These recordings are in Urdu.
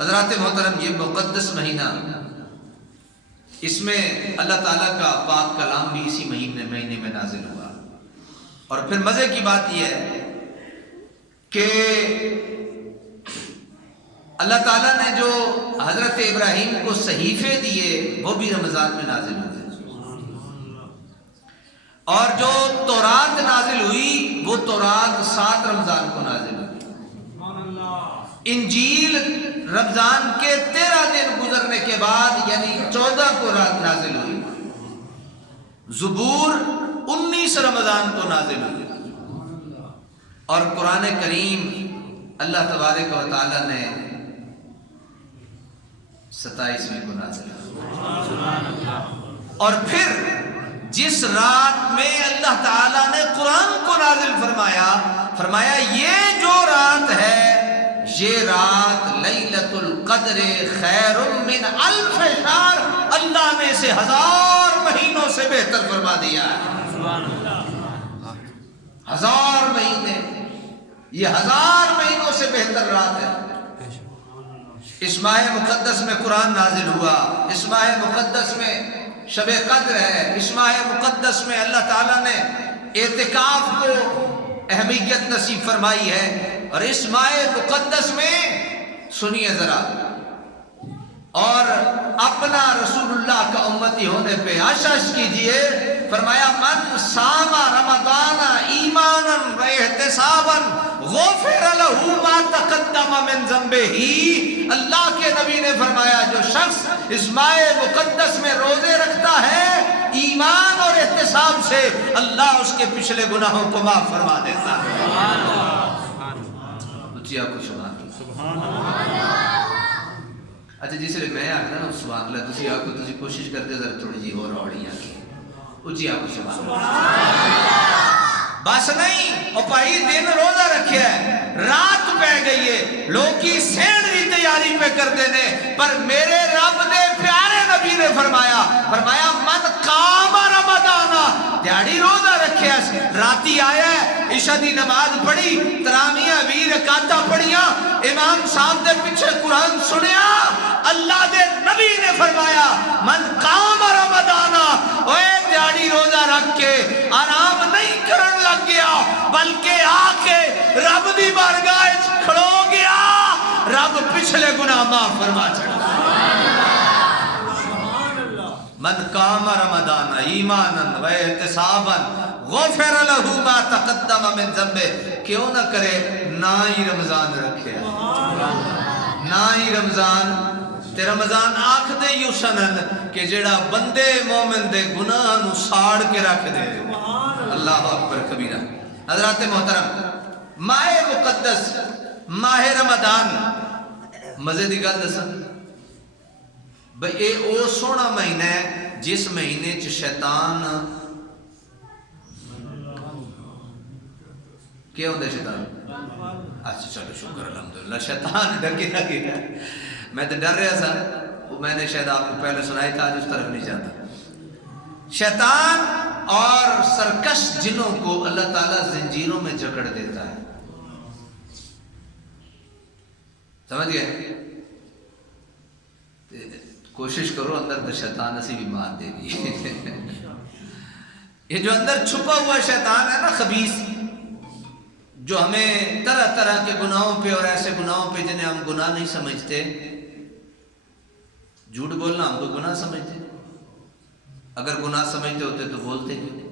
حضرات محترم، یہ مقدس مہینہ، اس میں اللہ تعالیٰ کا پاک کلام بھی اسی مہینے میں نازل ہوا۔ اور پھر مزے کی بات یہ ہے کہ اللہ تعالیٰ نے جو حضرت ابراہیم کو صحیفے دیے وہ بھی رمضان میں نازل ہوئے، اور جو تورات نازل ہوئی وہ تورات 7 رمضان کو نازل ہوئی۔ انجیل رمضان کے 13 دن گزرنے کے بعد یعنی 14 کو رات نازل ہوئی۔ زبور 19 رمضان کو نازل ہوئی، اور قرآن کریم اللہ تبارک و تعالی نے 27ویں کو نازل ہوئی۔ اور پھر جس رات میں اللہ تعالی نے قرآن کو نازل فرمایا یہ جو رات ہے یہ رات لیلۃ القدر خیر من الف شہر، اللہ نے اسے 1000 مہینوں سے بہتر فرما دیا ہے۔ 1000 مہینے، یہ 1000 مہینوں سے بہتر رات ہے۔ اس ماہ مقدس میں قرآن نازل ہوا، اس ماہ مقدس میں شب قدر ہے، اس ماہ مقدس میں اللہ تعالیٰ نے اعتکاف کو اہمیت نصیب فرمائی ہے۔ اور اس ماہ مقدس میں سنیے ذرا، اور اپنا رسول اللہ کا امتی ہونے پہ عشش کیجئے، فرمایا من صام رمضان ایمانا و احتسابا غفر له ما تقدم من ذنبہ۔ اللہ کے نبی نے فرمایا جو شخص اس ماہ مقدس میں روزے رکھتا ہے ایمان اور احتساب سے، اللہ اس کے پچھلے گناہوں کو معاف فرما دیتا ہے۔ اچھا جس لیے میں آخر نا سبحان اللہ، تسی آکو تسی کوشش کرتے ذرا تھوڑی جی اور اوڑی آکی اچھی آکو سبحان اللہ۔ بس نہیں، او بھائی دن روزہ رکھیا ہے، رات پہ گئی ہے، لوگ کی سینڈ بھی تیاری پہ کرتے نے، پر میرے رب نے پیارے نبی نے فرمایا من قام رمضانا، دیاڑی روزہ رکھیا ہے، راتی آیا ہے، عشاء دی نماز پڑھی، تراویحاں 20 رکعتاں پڑھیاں، امام صاحب دے پیچھے قرآن سنیا، اللہ دے نبی نے فرمایا من قام رمضانا، اوے دیاڑی روزہ رکھ کے آرام نہیں کرن لگ گیا بلکہ آ کے رب دی بارگاہ کھڑو گیا، رب پچھلے گناہ معاف فرما چھڑا۔ من قام رمضان ایمانا و احتسابا غفر له ما تقدم من ذنبہ۔ کیوں نہ کرے، نہ ہی رمضان رکھے، نہ ہی رمضان تے رمضان آکھ دے یوں سنن کہ جڑا بندے مومن دے گناہ نو ساڑ کے رکھ دے۔ اللہ اکبر کبیرہ۔ حضرات محترم، ماہ مقدس ماہ رمضان، مزے دی گل دساں بھئی اے او سونا مہینہ ہے جس مہینے چ شیطان کیا ہوتا ہے؟ شیطان اچھا چلو شکر الحمدللہ، شیطان ڈکے نہ گیا، میں تو ڈر رہا تھا، میں نے شاید آپ کو پہلے سنائی تھا، آج اس طرف نہیں جاتا۔ شیطان اور سرکش جنوں کو اللہ تعالیٰ زنجیروں میں جکڑ دیتا ہے، سمجھ گئے؟ کوشش کرو اندر تو شیطان اسی بھی مار دے گی۔ یہ جو اندر چھپا ہوا شیطان ہے نا خبیث، جو ہمیں طرح طرح کے گناہوں پہ اور ایسے گناہوں پہ جنہیں ہم گناہ نہیں سمجھتے، جھوٹ بولنا ہم کو گناہ سمجھتے، اگر گناہ سمجھتے ہوتے تو بولتے کیوں نہیں؟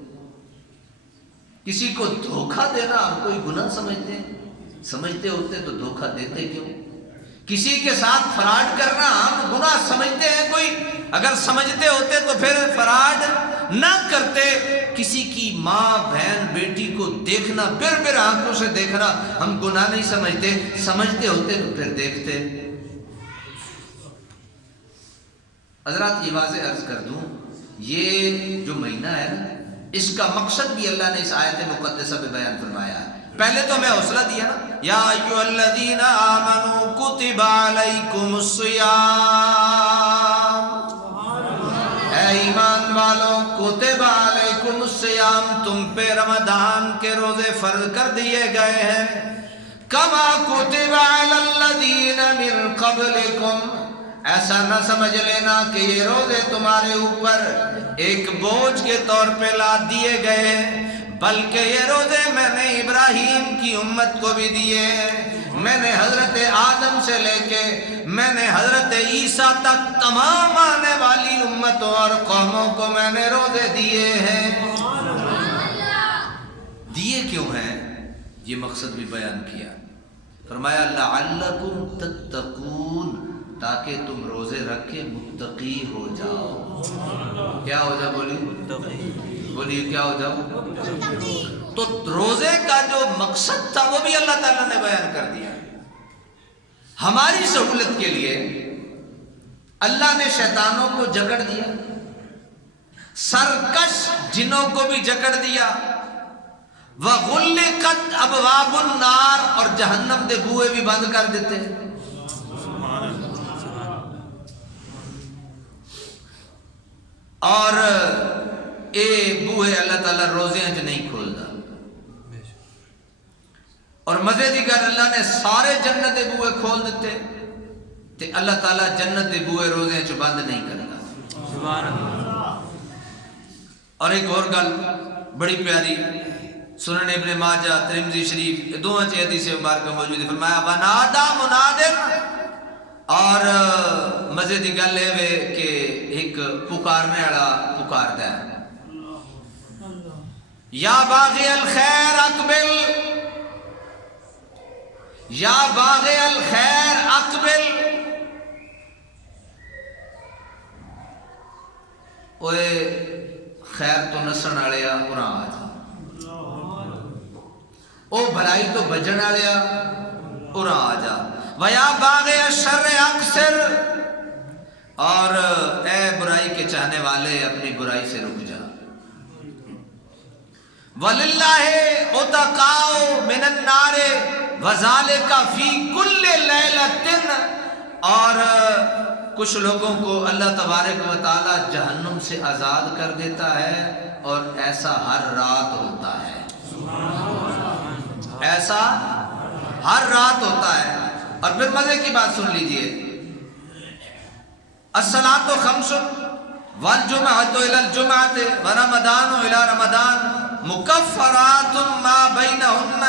کسی کو دھوکہ دینا ہم کوئی گناہ سمجھتے ہوتے تو دھوکہ دیتے کیوں؟ کسی کے ساتھ فراڈ کرنا ہم گناہ سمجھتے ہیں کوئی، اگر سمجھتے ہوتے تو پھر فراڈ نہ کرتے۔ کسی کی ماں بہن بیٹی کو دیکھنا، بر آنکھوں سے دیکھنا ہم گناہ نہیں سمجھتے ہوتے تو پھر دیکھتے۔ حضرات یہ واضح عرض کر دوں، یہ جو مہینہ ہے نا، اس کا مقصد بھی اللہ نے اس آیت مقدسہ میں بیان فرمایا ہے۔ پہلے تو میں حوصلہ دیا نا، یا ایھا الذین آمنوا کتب علیکم الصیام، اے ایمان والو کتب علیکم الصیام، تم پہ رمضان کے روزے فرض کر دیے گئے ہیں، کما کتب علی الذین من قبلکم، ایسا نہ سمجھ لینا کہ یہ روزے تمہارے اوپر ایک بوجھ کے طور پہ لاد دیے گئے، بلکہ یہ روزے میں نے ابراہیم کی امت کو بھی دیے ہیں، میں نے حضرت آدم سے لے کے میں نے حضرت عیسیٰ تک تمام آنے والی امتوں اور قوموں کو میں نے روزے دیے ہیں۔ دیے کیوں ہیں؟ یہ مقصد بھی بیان کیا، فرمایا لعلکم تتقون، تاکہ تم روزے رکھ کے متقی ہو جاؤ۔ کیا ہو جاؤ؟ بولیے کیا ہو جاؤ؟ تو روزے کا جو مقصد تھا وہ بھی اللہ تعالیٰ نے بیان کر دیا۔ ہماری سہولت کے لیے اللہ نے شیطانوں کو جکڑ دیا، سرکش جنوں کو بھی جکڑ دیا، وَغُلِّقَتْ أَبْوَابُ النَّارِ، اور جہنم دے بوئے بھی بند کر دیتے۔ اور اے بوئے اللہ تعالیٰ روزیاں چ نہیں کھولتا، اور مزے دی گل اللہ نے سارے جنت دے بوئے کھول دیتے تے اللہ تعالیٰ جنت دے بوئے روزیاں چ بند نہیں کرتا۔ سبحان اللہ۔ اور ایک اور گل بڑی پیاری، سنن ابن ماجہ، ترمذی شریف، دونوں چ حدیث مبارکہ موجود ہے، فرمایا وَنَادَى مُنَادٍ، اور مزے دی گل ہے کہ ایک پکارنے والا پکارتا ہے، یا باغی الخیر اقبل، یا باغی الخیر اقبل، اوے خیر تو نسن والیا اُراں آ جا، او بھلائی تو بجن والیا اُراں آ جا، وَيَا بَاغِيَ الشَّرِّ أَقْصِرْ، اور اے برائی کے چاہنے والے اپنی برائی سے رک جا، وَلِلَّهِ عُتَقَاءُ مِنَ النَّارِ وَذَلِكَ فِي كُلِّ لَيْلَةٍ، اور کچھ لوگوں کو اللہ تبارک و تعالی جہنم سے آزاد کر دیتا ہے، اور ایسا ہر رات ہوتا ہے، ایسا ہر رات ہوتا ہے۔ اور پھر مزے کی بات سن لیجئے، الصلاۃ خمس والجمعۃ الی الجمعۃ ورمضان الی رمضان مکفرات ما بینہن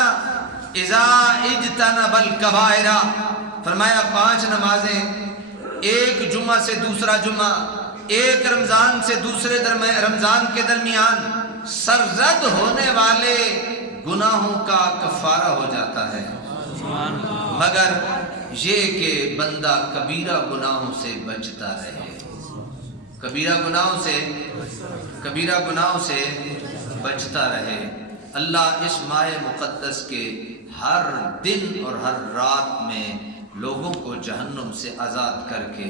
اذا اجتنب الکبائر، فرمایا 5 نمازیں ایک جمعہ سے دوسرا جمعہ، ایک رمضان سے دوسرے رمضان کے درمیان سرزد ہونے والے گناہوں کا کفارہ ہو جاتا ہے، مگر یہ کہ بندہ کبیرہ گناہوں سے بچتا رہے، کبیرہ گناہوں سے بچتا رہے۔ اللہ اس ماہ مقدس کے ہر دن اور ہر رات میں لوگوں کو جہنم سے آزاد کر کے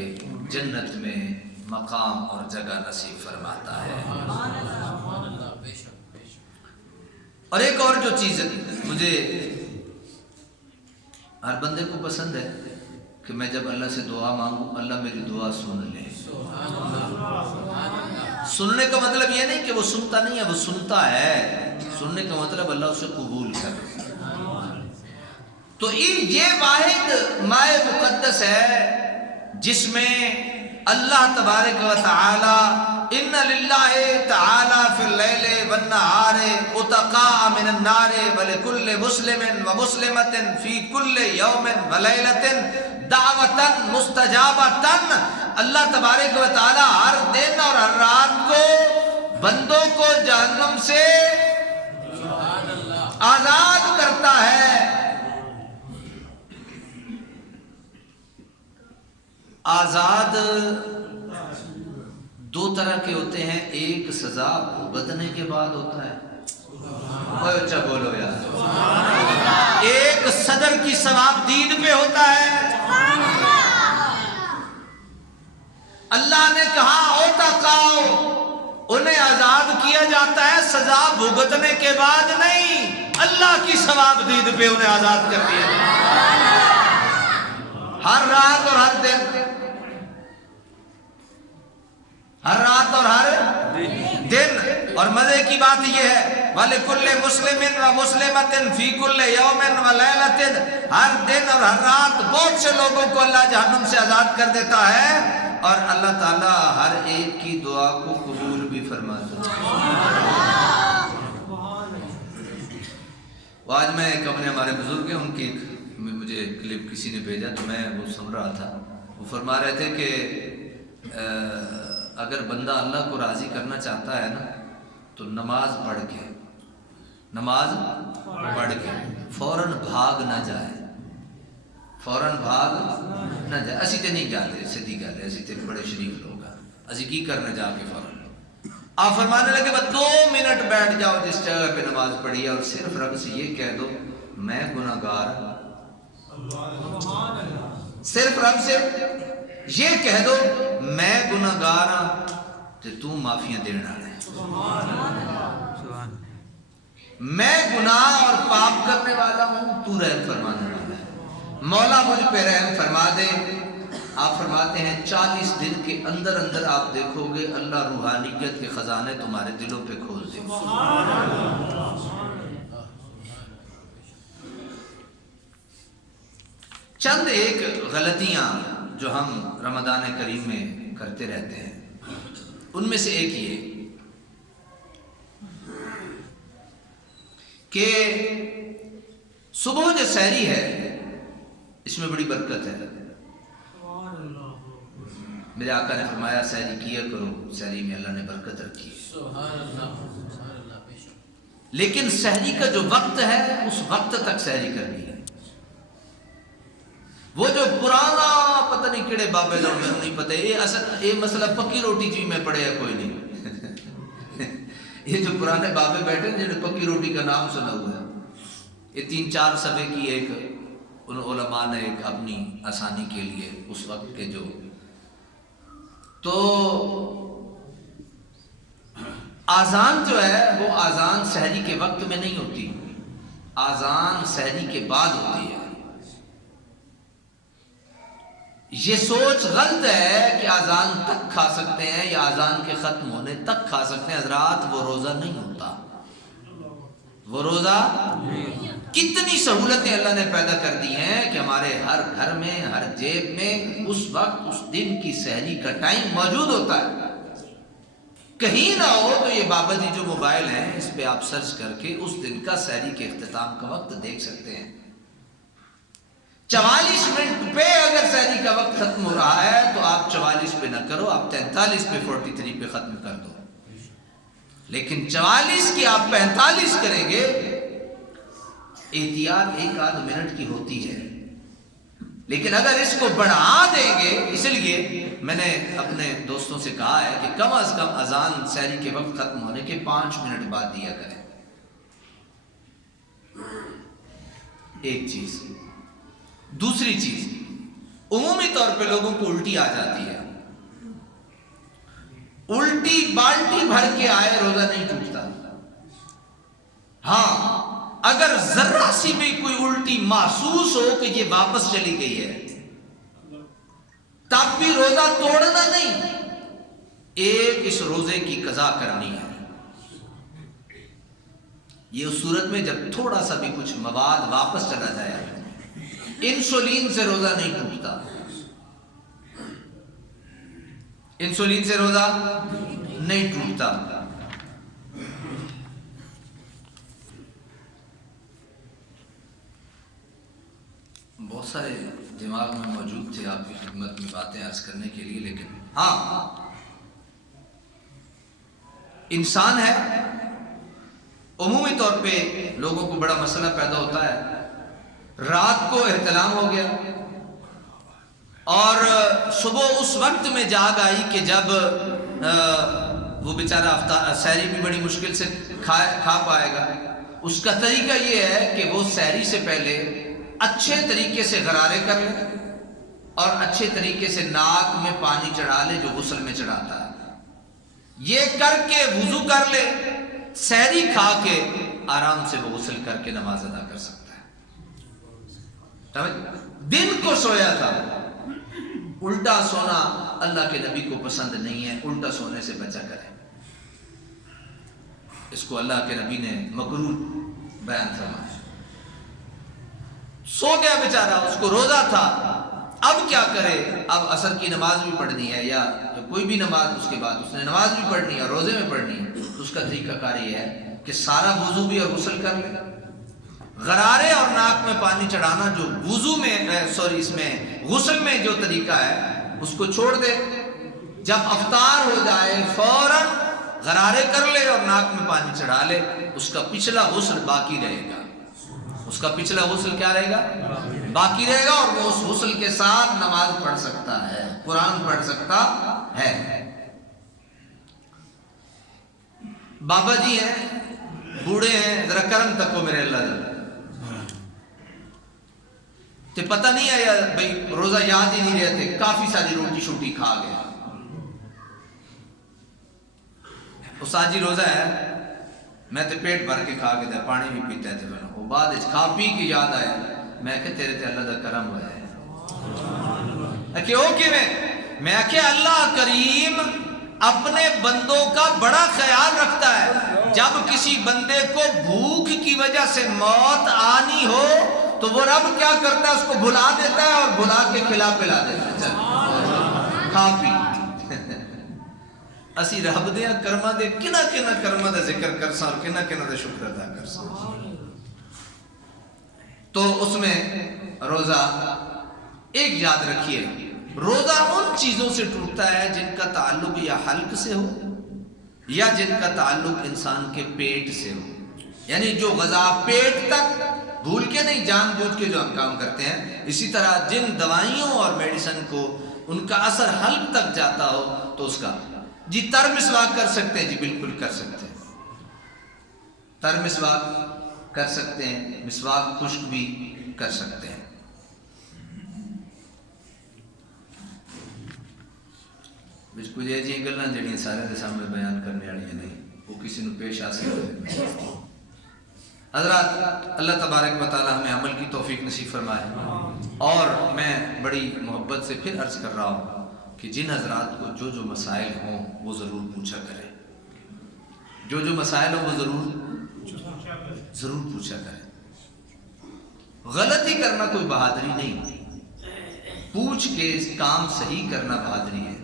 جنت میں مقام اور جگہ نصیب فرماتا ہے۔ اور ایک اور جو چیز مجھے ہر بندے کو پسند ہے کہ میں جب اللہ سے دعا مانگوں اللہ میری دعا سن لے۔ سننے کا مطلب یہ نہیں کہ وہ سنتا نہیں ہے، وہ سنتا ہے، سننے کا مطلب اللہ اسے قبول کرے۔ تو یہ واحد ماہ مقدس ہے جس میں اللہ تبارک و تعالی ان للہ تعالی فی اللیل والنہار عتقاء من النار ولکل مسلم ومسلمۃ فی کل یوم ولیلۃ دعوۃ مستجابۃ، اللہ تبارک و تعالی ہر دن اور ہر رات کو بندوں کو جہنم سے آزاد کرتا ہے۔ آزاد 2 طرح کے ہوتے ہیں، ایک سزا بھگتنے کے بعد ہوتا ہے، اچھا بولو یار، ایک صدر کی ثواب دید پہ ہوتا ہے۔ اللہ نے کہا عتقاء، انہیں آزاد کیا جاتا ہے سزا بھگتنے کے بعد نہیں، اللہ کی ثواب دید پہ انہیں آزاد کر دیا جاتا ہے، ہر رات اور ہر دن، ہر رات اور ہر دن۔ اور مزے کی بات یہ ہے وَلِكُلِّ مُسْلِمٍ وَمُسْلِمَةٍ فِي كُلِّ يَوْمٍ وَلَيْلَةٍ، ہر دن اور ہر رات بہت سے لوگ لوگوں کو اللہ جہنم سے آزاد کر دیتا ہے اور اللہ تعالیٰ ہر ایک کی دعا کو قبول بھی فرماتا ہے۔ آج میں ایک اپنے ہمارے بزرگ ہیں، ان کی ایک مجھے کلپ کسی نے بھیجا تو میں وہ سن رہا تھا، وہ فرما رہے تھے کہ اگر بندہ اللہ کو راضی کرنا چاہتا ہے نا تو نماز پڑھ کے فوراً بھاگ نہ جائے، فوراً بھاگ نہ جائے۔ اسی تے نہیں جاتے، سیدھی گل ہے، اسی تے بڑے شریف لوگ ہیں، اسی کی کرنے جا کے فوراً آپ فرمانے لگے بس 2 منٹ بیٹھ جاؤ جس جگہ پہ نماز پڑھی ہے اور صرف رب سے یہ کہہ دو میں گناہگار، صرف رب سے یہ کہہ دو میں گناہگار ہاں تے تو معافیاں دینا ہے، میں گناہ اور پاپ کرنے والا ہوں، تو رحم فرمانے والا ہے، مولا مجھ پہ رحم فرما دے۔ آپ فرماتے ہیں 40 دن کے اندر اندر آپ دیکھو گے اللہ روحانیت کے خزانے تمہارے دلوں پہ کھول دے۔ چند ایک غلطیاں جو ہم رمضان کریم میں کرتے رہتے ہیں، ان میں سے ایک یہ کہ صبح جو سحری ہے اس میں بڑی برکت ہے۔ میرے آقا نے فرمایا سحری کیا کرو، سحری میں اللہ نے برکت رکھی ہے، لیکن سحری کا جو وقت ہے اس وقت تک سحری کرنی ہے۔ وہ جو پرانا پتہ نہیں کیڑے بابے دور میں نہیں پتہ، یہ مسئلہ پکی روٹی چی میں پڑھے ہے کوئی نہیں یہ جو پرانے بابے بیٹھے جنہوں نے پکی روٹی کا نام سنا ہوا ہے، یہ 3-4 صفحے کی ایک ان علماء نے ایک اپنی آسانی کے لیے اس وقت کے جو تو آذان جو ہے وہ آذان سحری کے وقت میں نہیں ہوتی، آذان سحری کے بعد ہوتی ہے۔ یہ سوچ غلط ہے کہ آذان تک کھا سکتے ہیں یا آذان کے ختم ہونے تک کھا سکتے ہیں، حضرات وہ روزہ نہیں ہوتا، وہ روزہ کتنی سہولتیں اللہ نے پیدا کر دی ہیں کہ ہمارے ہر گھر میں ہر جیب میں اس وقت اس دن کی سحری کا ٹائم موجود ہوتا ہے۔ کہیں نہ ہو تو یہ بابا جی جو موبائل ہیں اس پہ آپ سرچ کر کے اس دن کا سحری کے اختتام کا وقت دیکھ سکتے ہیں۔ 44 منٹ پہ اگر سحری کا وقت ختم ہو رہا ہے تو آپ 44 پہ نہ کرو، آپ 43 پہ 43 پہ ختم کر دو، لیکن 44 کی آپ 45 کریں گے، احتیاط 1-8 منٹ کی ہوتی ہے، لیکن اگر اس کو بڑھا دیں گے، اس لیے میں نے اپنے دوستوں سے کہا ہے کہ کم از کم اذان سحری کے وقت ختم ہونے کے 5 منٹ بعد دیا کریں۔ ایک چیز، دوسری چیز، عمومی طور پہ لوگوں کو الٹی آ جاتی ہے، الٹی بالٹی بھر کے آئے روزہ نہیں ٹوٹتا، ہاں اگر ذرا سی بھی کوئی الٹی محسوس ہو کہ یہ واپس چلی گئی ہے تب بھی روزہ توڑنا نہیں، ایک اس روزے کی قضا کرنی ہے۔ یہ اس صورت میں جب تھوڑا سا بھی کچھ مواد واپس چلا جائے، انسولین سے روزہ نہیں ٹوٹتا، انسولین سے روزہ نہیں ٹوٹتا۔ بہت سارے دماغ میں موجود تھے آپ کی خدمت میں باتیں عرض کرنے کے لیے، لیکن ہاں انسان ہے، عمومی طور پہ لوگوں کو بڑا مسئلہ پیدا ہوتا ہے، رات کو احتلام ہو گیا اور صبح اس وقت میں جاگ آئی کہ جب وہ بیچارہ سحری بھی بڑی مشکل سے کھا پائے گا۔ اس کا طریقہ یہ ہے کہ وہ سحری سے پہلے اچھے طریقے سے غرارے کر لے اور اچھے طریقے سے ناک میں پانی چڑھا لے جو غسل میں چڑھاتا ہے، یہ کر کے وضو کر لے، سحری کھا کے آرام سے وہ غسل کر کے نماز ادا کر سکتا ہے۔ دن کو سویا تھا، الٹا سونا اللہ کے نبی کو پسند نہیں ہے، الٹا سونے سے بچا کرے، اس کو اللہ کے نبی نے مکروہ بیان فرمایا۔ سو گیا بیچارہ، اس کو روزہ تھا، کیا کرے؟ اب عصر کی نماز بھی پڑھنی ہے یا کوئی بھی نماز، اس کے بعد اس نے نماز بھی پڑھنی ہے اور روزے میں پڑھنی ہے، تو اس کا طریقہ کار یہ ہے کہ سارا وضو بھی اور غسل کر لے. غرارے اور ناک میں پانی چڑھانا جو وضو میں اس میں غسل میں جو طریقہ ہے اس کو چھوڑ دے. جب افطار ہو جائے فوراً غرارے کر لے اور ناک میں پانی چڑھا لے. اس کا پچھلا غسل باقی رہے گا. اس کا پچھلا غسل کیا رہے گا؟ باقی رہے گا، اور وہ اس غسل کے ساتھ نماز پڑھ سکتا ہے، قرآن پڑھ سکتا ہے. بابا جی ہیں، بوڑھے ہیں، ذرا کرم تکو میرے اللہ تے پتہ نہیں آیا بھائی روزہ یاد ہی نہیں رہتے، کافی ساری روٹی شوٹی کھا گیا. استاد جی روزہ ہے، میں تے پیٹ بھر کے کھا کے دیا، پانی بھی پیتا ہے. وہ بعد کھا پی کے یاد آیا، میں کہ تیرے تے اللہ دا کرم ہوا ہے. کہ او کیویں؟ میں کہ اللہ کریم اپنے بندوں کا بڑا خیال رکھتا ہے. جب کسی بندے کو بھوک کی وجہ سے موت آنی ہو تو وہ رب کیا کرتا ہے؟ اس کو بھلا دیتا ہے اور بھلا کے کھلا پلا دیتا ہے. چل کھا پی. اسی رب دیا کرما دے کنا کنا کرما دا ذکر کرساں اور کنا کنا دا شکر ادا کرساں. تو اس میں روزہ ایک یاد رکھیے، روزہ ان چیزوں سے ٹوٹتا ہے جن کا تعلق یا حلق سے ہو یا جن کا تعلق انسان کے پیٹ سے ہو. یعنی جو غذا پیٹ تک بھول کے نہیں، جان بوجھ کے جو ہم کام کرتے ہیں. اسی طرح جن دوائیوں اور میڈیسن کو ان کا اثر حلق تک جاتا ہو تو اس کا جی تر مسواک کر سکتے ہیں، جی بالکل کر سکتے ہیں، تر مسواک کر سکتے ہیں، مسواک خشک بھی کر سکتے ہیں. کچھ یہ گلاں جڑیاں سارے دے سامنے بیان کرنے والی نہیں، وہ کسی نے پیش آ سکتے. حضرات اللہ تبارک و تعالی ہمیں عمل کی توفیق نصیب فرمائے. اور میں بڑی محبت سے پھر عرض کر رہا ہوں کہ جن حضرات کو جو جو مسائل ہوں وہ ضرور پوچھا کریں، جو جو مسائل ہوں وہ ضرور پوچھا کریں. غلطی کرنا کوئی بہادری نہیں، پوچھ کے کام صحیح کرنا بہادری ہے.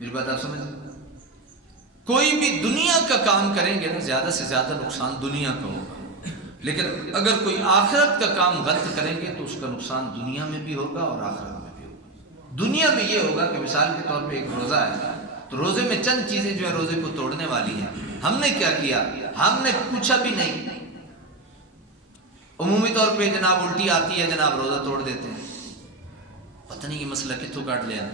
میری بات آپ سمجھ؟ کوئی بھی دنیا کا کام کریں گے نا، زیادہ سے زیادہ نقصان دنیا کا ہوگا. لیکن اگر کوئی آخرت کا کام غلط کریں گے تو اس کا نقصان دنیا میں بھی ہوگا اور آخرت میں بھی ہوگا. دنیا میں یہ ہوگا کہ مثال کے طور پہ ایک روزہ ہے تو روزے میں چند چیزیں جو ہے روزے کو توڑنے والی ہیں. ہم نے کیا کیا؟ ہم نے پوچھا بھی نہیں. عمومی طور پہ جناب الٹی آتی ہے، جناب روزہ توڑ دیتے ہیں. پتہ نہیں یہ مسئلہ کتوں کاٹ لیا.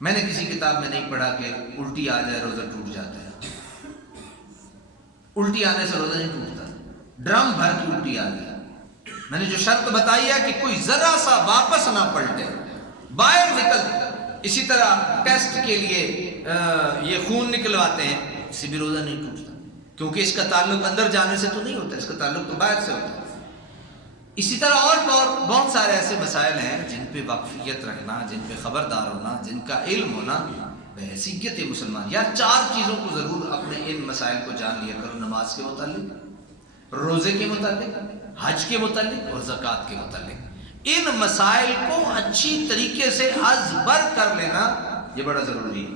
میں نے کسی کتاب میں نہیں پڑھا کہ الٹی آ جائے روزہ ٹوٹ جاتا ہے. الٹی آنے سے روزہ نہیں ٹوٹتا. ڈرم بھر کی الٹی آ گئی. میں نے جو شرط بتائی ہے کہ کوئی ذرا سا واپس نہ پلٹے، باہر نکل. اسی طرح ٹیسٹ کے لیے یہ خون نکلواتے ہیں، اسی بھی روزہ نہیں ٹوٹتا، کیونکہ اس کا تعلق اندر جانے سے تو نہیں ہوتا، اس کا تعلق تو باہر سے ہوتا ہے. اسی طرح اور بہت سارے ایسے مسائل ہیں جن پہ واقفیت رکھنا، جن پہ خبردار ہونا، جن کا علم ہونا بحیثیت مسلمان. یار 4 چیزوں کو ضرور اپنے ان مسائل کو جان لیا کرو: نماز کے متعلق، روزے کے متعلق، حج کے متعلق اور زکوٰۃ کے متعلق. ان مسائل کو اچھی طریقے سے ازبر کر لینا یہ بڑا ضروری ہے.